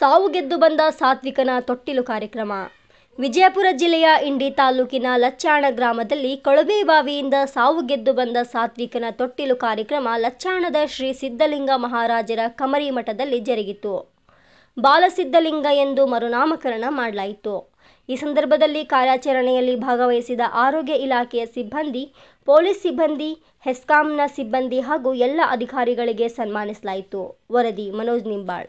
ಸಾವು ಗೆದ್ದು ಬಂದ ಸಾತ್ವಿಕನ ತೊಟ್ಟಿಲು ಕಾರ್ಯಕ್ರಮ. ವಿಜಯಪುರ ಜಿಲ್ಲೆಯ ಇಂಡಿ ತಾಲೂಕಿನ ಲಚ್ಚಾಣ ಗ್ರಾಮದಲ್ಲಿ ಕೊಳವೆ ಬಾವಿಯಿಂದ ಸಾವು ಗೆದ್ದು ಬಂದ ಸಾತ್ವಿಕನ ತೊಟ್ಟಿಲು ಕಾರ್ಯಕ್ರಮ ಲಚ್ಚಾಣದ ಶ್ರೀ ಸಿದ್ಧಲಿಂಗ ಮಹಾರಾಜರ ಕಮರಿ ಮಠದಲ್ಲಿ ಜರುಗಿತು. ಬಾಲಸಿದ್ಧಲಿಂಗ ಎಂದು ಮರುನಾಮಕರಣ ಮಾಡಲಾಯಿತು. ಈ ಸಂದರ್ಭದಲ್ಲಿ ಕಾರ್ಯಾಚರಣೆಯಲ್ಲಿ ಭಾಗವಹಿಸಿದ ಆರೋಗ್ಯ ಇಲಾಖೆಯ ಸಿಬ್ಬಂದಿ, ಪೊಲೀಸ್ ಸಿಬ್ಬಂದಿ, ಹೆಸ್ಕಾಂನ ಸಿಬ್ಬಂದಿ ಹಾಗೂ ಎಲ್ಲ ಅಧಿಕಾರಿಗಳಿಗೆ ಸನ್ಮಾನಿಸಲಾಯಿತು. ವರದಿ ಮನೋಜ್ ನಿಂಬಾಳ್.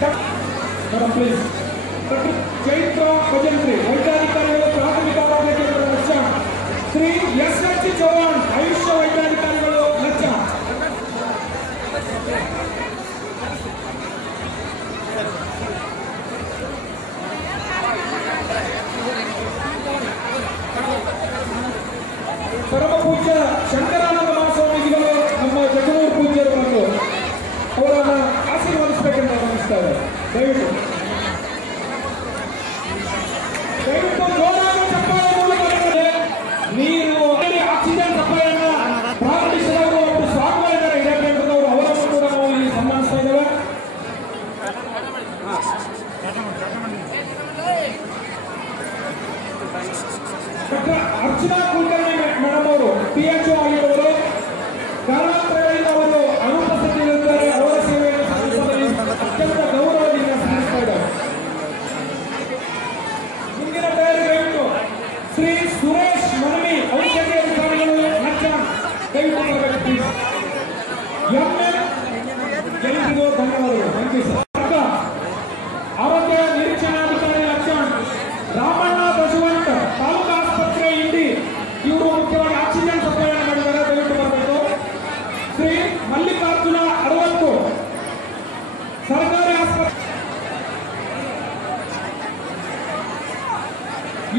Madam please. ಚೈತ್ರ ಭಜಂತ್ರಿ ವೈದ್ಯಾಧಿಕಾರಿಗಳು ಪ್ರಾಥಮಿಕ ಆರೋಗ್ಯ ಕೇಂದ್ರ ಲಕ್ಷ. ಶ್ರೀ ಎಸ್ ಎಚ್ ಚೌಹಾಣ್ ಆಯುಷ್ಯ ವೈದ್ಯಾಧಿಕಾರಿಗಳು ಲಕ್ಷ. ಪರಮ ಪೂಜ್ಯ ಶಂಕರಾನಂದ ಮಹಾಸ್ವಾಮೀಜಿಗಳು ನಮ್ಮ ಜಗನೂರು ಪೂಜ್ಯರು ಬಂದು ಅವರನ್ನ ಆಶೀರ್ವದಿಸಬೇಕೆಂದು ಗಮನಿಸ್ತಾರೆ. ದಯವಿಟ್ಟು ಜೋರಾದ ಚಪ್ಪಾಳೆ ಮೂಲಕ ನೀವು ಆಕ್ಸಿಜನ್ ಸಪ್ಲೈಯನ್ನ ಪ್ರಾರಂಭಿಸಿದವರು ಅವರು ಸ್ವಾಮಿಗಳಿದ್ದಾರೆ ಹಿರೇಬೇಂದ್ರವರು, ಅವರನ್ನು ಕೂಡ ನಾವು ಇಲ್ಲಿ ಸನ್ಮಾನಿಸ್ತಾ ಇದ್ದೇವೆ. ಅರ್ಚನಾ ಕುಲಕರ್ಣಿ ಮೇಡಮ್ ಅವರು PHO ಆಗಿರುವರು. ಕಾರಣಾಂತರಗಳಿಂದ ಅವರು ಅನುಪಸ್ಥಿತಿಯಲ್ಲಿದ್ದಾರೆ. ಅವರ ಸೇವೆಯನ್ನು ಸಲ್ಲಿಸುವಲ್ಲಿ ಅತ್ಯಂತ ಗೌರವದಿಂದ ಸ್ಮರಿಸ್ತಾ ಇದ್ದಾರೆ. ಮುಂದಿನ ದಯವಿಟ್ಟು ಶ್ರೀ ಸುರೇಶ್ ಮನವಿ ಔಷಧಿ ಅಧಿಕಾರಿಗಳು ಲಕ್ಷ. ದಯವಿಟ್ಟು ಬರಬೇಕು. ಎಲ್ಲರಿಗೂ ಧನ್ಯವಾದಗಳು. Thank you sir. ಆರೋಗ್ಯ ನಿರೀಕ್ಷಣಾಧಿಕಾರಿ ಲಕ್ಷ. ರಾಮಣ್ಣ ಬಸವಂತ ತಾಲೂಕು ಆಸ್ಪತ್ರೆ ಇಂಡಿ, ಇವರು ಮುಖ್ಯವಾಗಿ ಆಕ್ಸಿಜನ್ ಸಪ್ಲೈ ಮಾಡಿದ್ದಾರೆ. ದಯವಿಟ್ಟು ಬರಬೇಕು. ಶ್ರೀ ಮಲ್ಲಿಕಾರ್ಜುನ 60 ಸರ್ಕಾರಿ ಆಸ್ಪತ್ರೆ.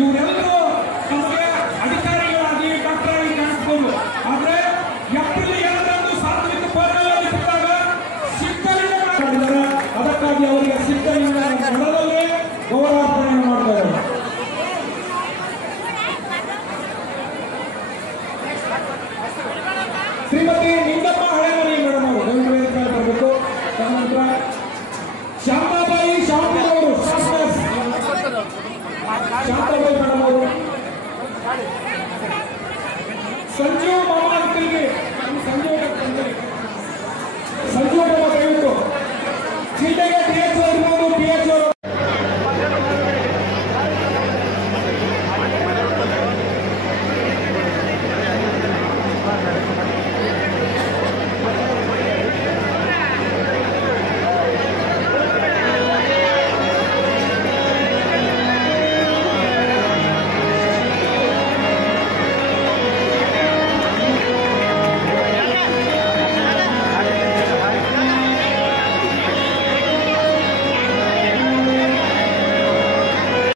ಇವರೆಲ್ಲರೂ ನಮಗೆ ಅಧಿಕಾರಿಗಳಾಗಿ ಡಾಕ್ಟರ್ ಆಗಿ ಕಾಣಿಸ್ಕೊಂಡು, ಆದ್ರೆ ಏಪ್ರಿಲ್ 2ರಂದು ಸಾರ್ವಜನಿಕ ಪೌರ್ಣಮಿಯಲ್ಲಿ ಸಿಕ್ಕಾಗ ಸಿದ್ಧಲಿಂಗ ಮಾಡಿದ್ದಾರೆ. ಅದಕ್ಕಾಗಿ ಅವರಿಗೆ ಸಿದ್ಧಲಿಂಗ ಮಠದಲ್ಲೇ ಗೌರವಾರ್ಪಣೆಯನ್ನು ಮಾಡ್ತಾರೆ. ಶ್ರೀಮತಿ ನಿಂಗಮ್ಮ ಹಳೆಮನಿ ಮೇಡಮ್ ಅವರು ದಯವಿಟ್ಟು ವೇದಿಕೆಗೆ ಬರಬೇಕು. ತದನಂತರ ಶಾಂತಾಬಾಯಿ ಶಾಂಪೂರ್ ಅವರು ಶಾಂತಾಬಾಯಿ ಮೇಡಮ್ ಅವರು, ಸಂಜೀವ್